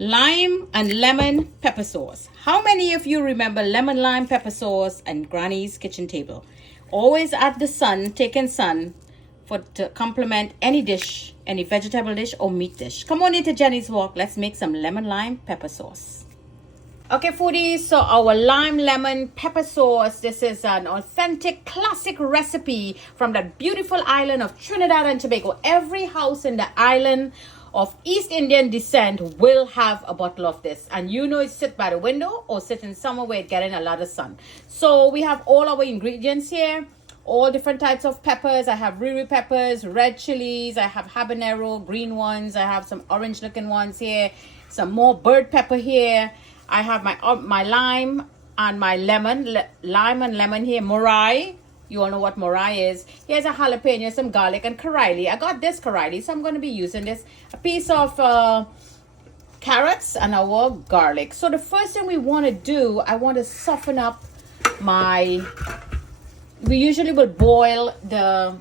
Lime and lemon pepper sauce. How many of you remember lemon lime pepper sauce and Granny's kitchen table? Always at the sun, taking sun to complement any dish, any vegetable dish or meat dish. Come on into Jenny's Walk. Let's make some lemon lime pepper sauce. Okay, foodies, so our lime lemon pepper sauce. This is an authentic classic recipe from that beautiful island of Trinidad and Tobago. Every house in the island of East Indian descent will have a bottle of this, and you know, it sit by the window or sitting somewhere where it's getting a lot of sun. So we have all our ingredients here, all different types of peppers. I have riri peppers, red chilies, I have habanero, green ones, I have some orange looking ones here, some more bird pepper here. I have my lime and my lemon, lime and lemon here, morai. You all know what morai is. Here's a jalapeno, some garlic, and karaili. I got this karaili, so I'm going to be using this. A piece of carrots and our garlic. So the first thing we want to do, I want to soften up we usually will boil the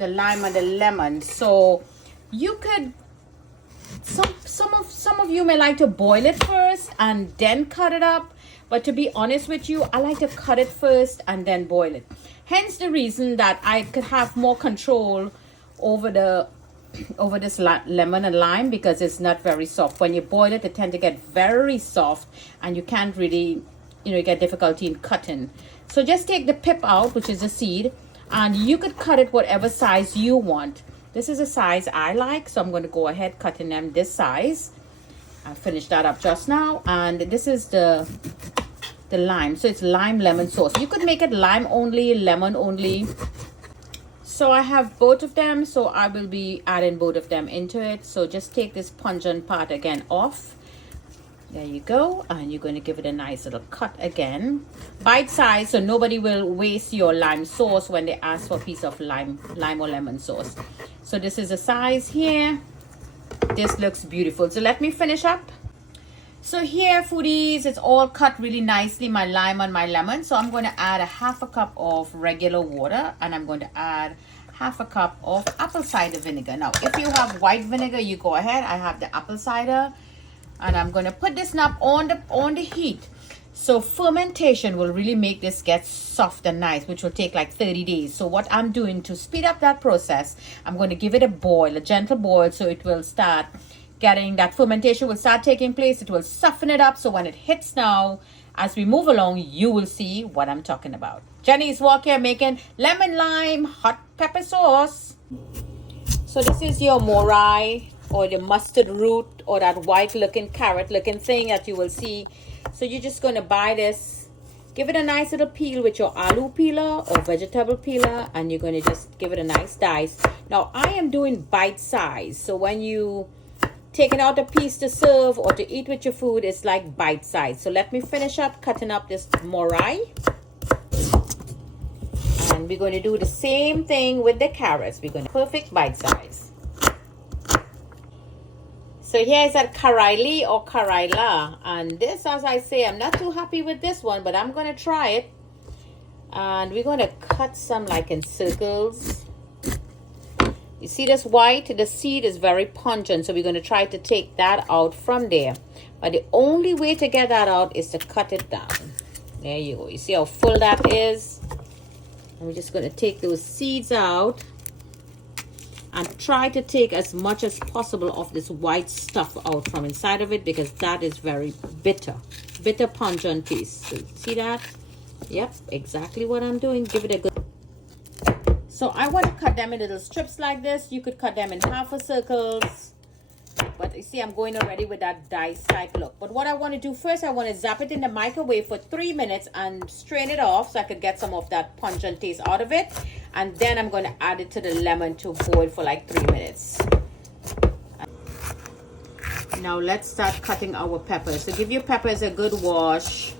lime and the lemon. So you could, some of you may like to boil it first and then cut it up. But to be honest with you, I like to cut it first and then boil it. Hence the reason that I could have more control over this lemon and lime, because it's not very soft. When you boil it, they tend to get very soft and you can't really, you get difficulty in cutting. So just take the pip out, which is the seed, and you could cut it whatever size you want. This is a size I like, so I'm going to go ahead cutting them this size. I finished that up just now, and this is the lime. So it's lime lemon sauce. You could make it lime only, lemon only. So I have both of them, so I will be adding both of them into it. So just take this pungent part again off. There you go, and you're going to give it a nice little cut again, bite size, so nobody will waste your lime sauce when they ask for a piece of lime or lemon sauce. So this is a size here. This looks beautiful. So let me finish up. So here, foodies, it's all cut really nicely, my lime and my lemon. So I'm going to add a half a cup of regular water, and I'm going to add half a cup of apple cider vinegar. Now, if you have white vinegar, you go ahead. I have the apple cider, and I'm going to put this now on the heat. So fermentation will really make this get soft and nice, which will take like 30 days. So what I'm doing to speed up that process, I'm going to give it a boil, a gentle boil, so it will start getting, that fermentation will start taking place. It will soften it up. So when it hits now, as we move along, you will see what I'm talking about. Jenny's Walk here making lemon lime hot pepper sauce. So this is your morai, or the mustard root, or that white looking carrot looking thing that you will see. So you're just going to buy this, give it a nice little peel with your aloo peeler or vegetable peeler, and you're going to just give it a nice dice. Now I am doing bite size, so when you taking out a piece to serve or to eat with your food, it's like bite size. So let me finish up cutting up this morai, and we're going to do the same thing with the carrots. We're going to perfect bite size. So here is that karaili or karaila, and this, as I say, I'm not too happy with this one, but I'm going to try it. And we're going to cut some like in circles. You see this white, the seed is very pungent, so we're going to try to take that out from there. But the only way to get that out is to cut it down. There you go. You see how full that is? And we're just going to take those seeds out and try to take as much as possible of this white stuff out from inside of it, because that is very bitter pungent piece. So see that? Yep, exactly what I'm doing. Give it a good. So I want to cut them in little strips like this. You could cut them in half a circles, but you see I'm going already with that dice type look. But what I want to do first, I want to zap it in the microwave for 3 minutes and strain it off so I could get some of that pungent taste out of it. And then I'm going to add it to the lemon to boil for like 3 minutes. Now let's start cutting our peppers. So give your peppers a good wash.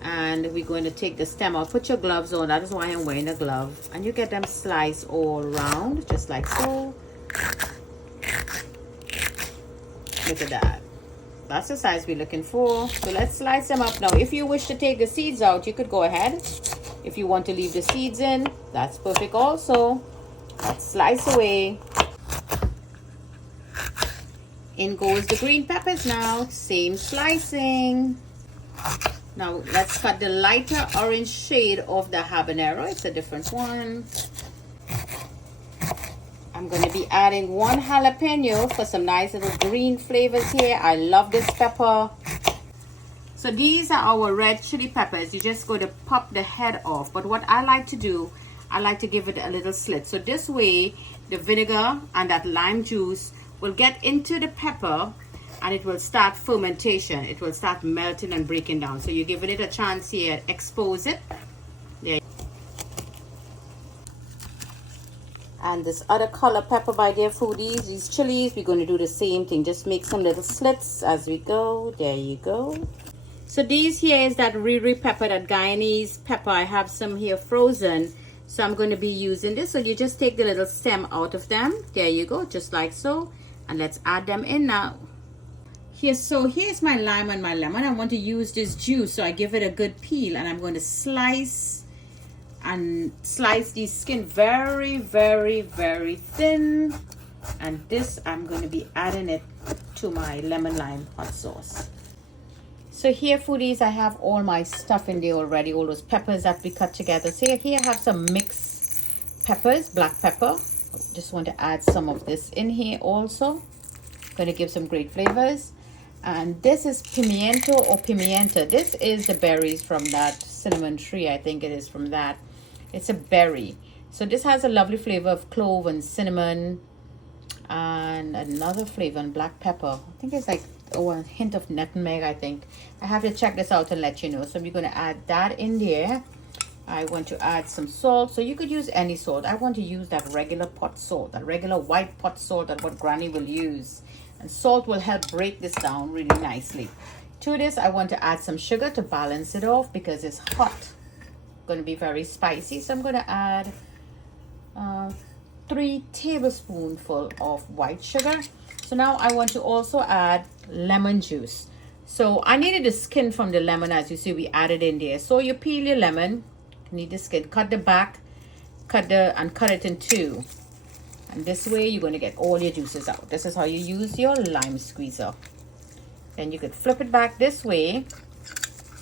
And we're going to take the stem out. Put your gloves on. That is why I'm wearing a glove. And you get them sliced all around, just like so. Look at that. That's the size we're looking for. So let's slice them up. Now, if you wish to take the seeds out, you could go ahead. If you want to leave the seeds in, that's perfect also. Let's slice away. In goes the green peppers now. Same slicing. Now let's cut the lighter orange shade of the habanero. It's a different one. I'm going to be adding 1 jalapeno for some nice little green flavors here. I love this pepper. So these are our red chili peppers. You just go to pop the head off. But what I like to do, I like to give it a little slit. So this way, the vinegar and that lime juice will get into the pepper and it will start fermentation. It will start melting and breaking down. So you're giving it a chance here. Expose it. There. And this other color pepper by dear foodies, these chilies, we're going to do the same thing. Just make some little slits as we go. There you go. So these here is that riri pepper, that Guyanese pepper. I have some here frozen. So I'm going to be using this. So you just take the little stem out of them. There you go, just like so. And let's add them in now. Here's my lime and my lemon. I want to use this juice. So I give it a good peel. And I'm going to slice these skin very, very, very thin. And this, I'm going to be adding it to my lemon lime hot sauce. So here, foodies, I have all my stuff in there already, all those peppers that we cut together. So here I have some mixed peppers, black pepper. Just want to add some of this in here also. Going to give some great flavors. And this is pimiento or pimienta. This is the berries from that cinnamon tree. I think it is from that. It's a berry. So this has a lovely flavor of clove and cinnamon. And another flavor on black pepper. I think it's like a hint of nutmeg, I think. I have to check this out and let you know. So we're going to add that in there. I want to add some salt. So you could use any salt. I want to use that regular pot salt, that regular white pot salt, that what Granny will use. And salt will help break this down really nicely. To this, I want to add some sugar to balance it off because it's hot. Going to be very spicy. So I'm going to add 3 tablespoons of white sugar. So now I want to also add lemon juice. So I needed the skin from the lemon, as you see we added in there. So you peel your lemon, need the skin, cut the back, cut it in 2. And this way you're going to get all your juices out. This is how you use your lime squeezer. Then you could flip it back this way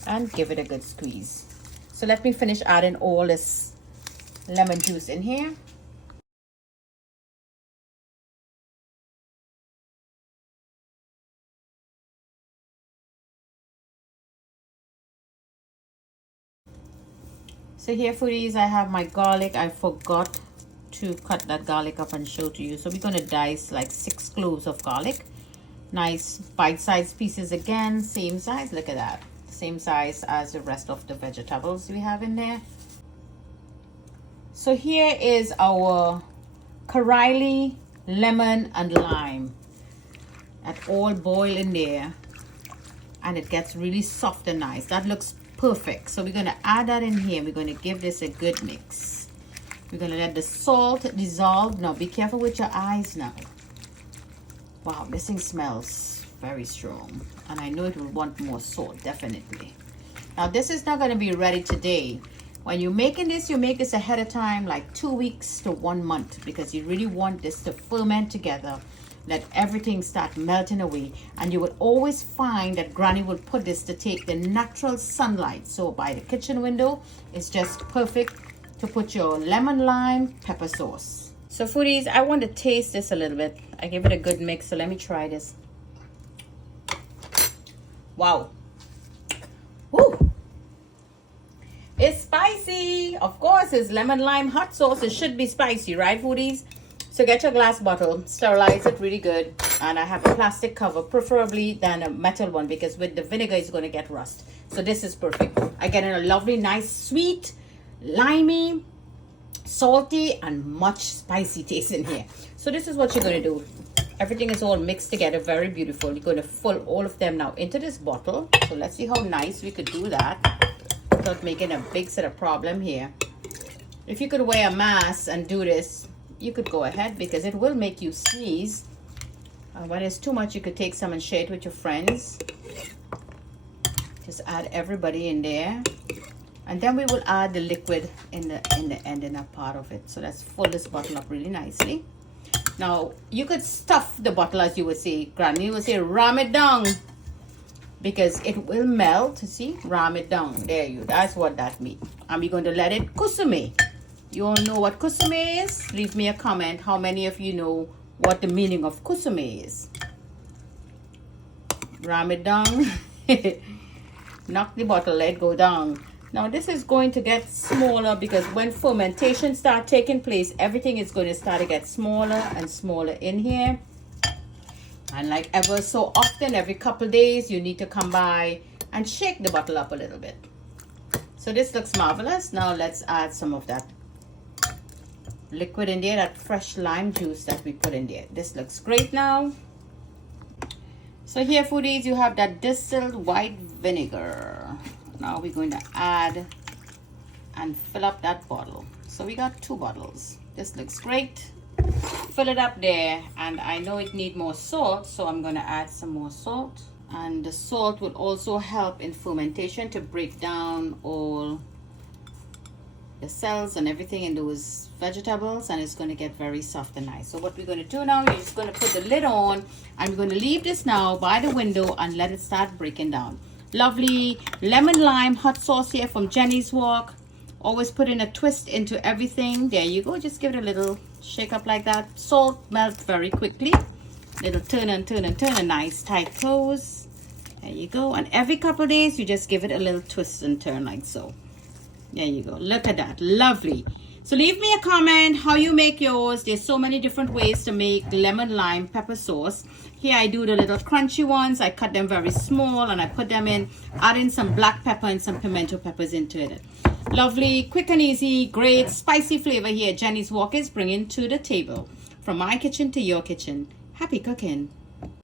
and give it a good squeeze. So let me finish adding all this lemon juice in here. So here, foodies, I have my garlic. I forgot to cut that garlic up and show to you. So we're going to dice like 6 cloves of garlic. Nice bite-sized pieces again. Same size. Look at that. Same size as the rest of the vegetables we have in there. So here is our Karaili lemon and lime. That all boil in there. And it gets really soft and nice. That looks perfect. So we're going to add that in here. We're going to give this a good mix. We're going to let the salt dissolve. Now be careful with your eyes now. Wow, this thing smells very strong. And I know it will want more salt, definitely. Now this is not going to be ready today. When you're making this, you make this ahead of time, like 2 weeks to 1 month, because you really want this to ferment together. Let everything start melting away, and you will always find that Granny will put this to take the natural sunlight. So by the kitchen window, it's just perfect to put your lemon lime pepper sauce. So foodies, I want to taste this a little bit. I give it a good mix, so let me try this. Wow. Woo! It's spicy. Of course, it's lemon lime hot sauce. It should be spicy, right, foodies? So get your glass bottle, sterilize it really good, and I have a plastic cover, preferably than a metal one, because with the vinegar it's going to get rust. So this is perfect. I get a lovely, nice, sweet, limey, salty, and much spicy taste in here. So this is what you're going to do. Everything is all mixed together, very beautiful. You're going to fill all of them now into this bottle. So let's see how nice we could do that without making a big set of problem here. If you could wear a mask and do this, you could go ahead, because it will make you sneeze. When it's too much, you could take some and share it with your friends. Just add everybody in there, and then we will add the liquid in the end in a part of it. So let's fill this bottle up really nicely. Now, you could stuff the bottle, as you would say. Granny would say, ram it down. Because it will melt. See? Ram it down. There you. That's what that means. And we're going to let it kusume. You all know what kusume is? Leave me a comment. How many of you know what the meaning of kusume is? Ram it down. Knock the bottle, let it go down. Now this is going to get smaller because when fermentation start taking place, everything is going to start to get smaller and smaller in here. And like ever so often, every couple days, you need to come by and shake the bottle up a little bit. So this looks marvelous. Now let's add some of that liquid in there, that fresh lime juice that we put in there. This looks great now. So here, foodies, you have that distilled white vinegar. Now we're going to add and fill up that bottle. So we got 2 bottles. This looks great. Fill it up there, and I know it needs more salt, so I'm going to add some more salt. And the salt will also help in fermentation to break down all the cells and everything in those vegetables, and it's going to get very soft and nice. So what we're going to do now, you're just going to put the lid on, and we're going to leave this now by the window and let it start breaking down. Lovely lemon lime hot sauce here from Jenny's Walk. Always putting a twist into everything. There you go. Just give it a little shake up like that. Salt melts very quickly. Little turn and turn and turn, a nice tight close. There you go. And every couple of days, you just give it a little twist and turn like so. There you go. Look at that. Lovely. So leave me a comment how you make yours. There's so many different ways to make lemon lime pepper sauce. Here I do the little crunchy ones. I cut them very small and I put them in, adding some black pepper and some pimento peppers into it. Lovely, quick and easy, great spicy flavor here Jenny's Walk is bringing to the table. From my kitchen to your kitchen. Happy cooking.